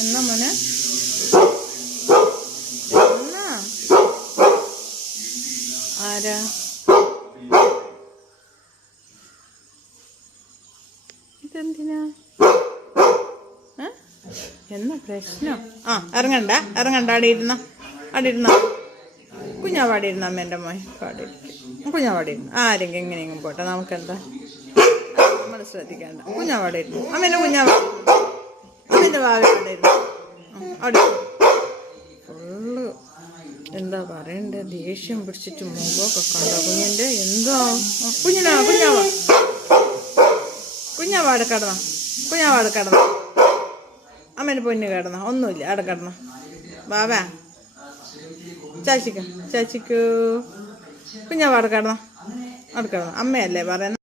എന്നാ മോനെ എന്നാ ആരാ ഇതെന്തിനാ എന്നാ പ്രശ്നം? ഇറങ്ങണ്ട അവിടെ ഇരുന്ന കുഞ്ഞാവാടിയിരുന്ന അമ്മേൻ്റെ മോൻ പാടിയിരിക്കും. കുഞ്ഞാവാടിയിരുന്നു ആരെങ്കിലും എങ്ങനെയെങ്കിലും പോട്ടെ, നമുക്കെന്താ, നമ്മൾ ശ്രദ്ധിക്കേണ്ട. കുഞ്ഞാവാടിയിരുന്നു അമ്മേൻ്റെ അമ്മേൻ്റെ ഭാവിയായിരുന്നു. അവിടെ ഫുള്ള് എന്താ പറയണ്ടേ, ദേഷ്യം പിടിച്ചിട്ട് മുഖമൊക്കെ കണ്ട കുഞ്ഞിൻ്റെ. എന്താ കുഞ്ഞാവാട് കിടന്ന അമ്മേൻ്റെ പൊന്ന് കിടന്ന ഒന്നുമില്ല, അവിടെ കിടന്ന ബാബാ ചാച്ചിക്കൂ കുഞ്ഞാവാട് കിടന്ന അവിടെ കിടന്ന അമ്മയല്ലേ പറയുന്നത്.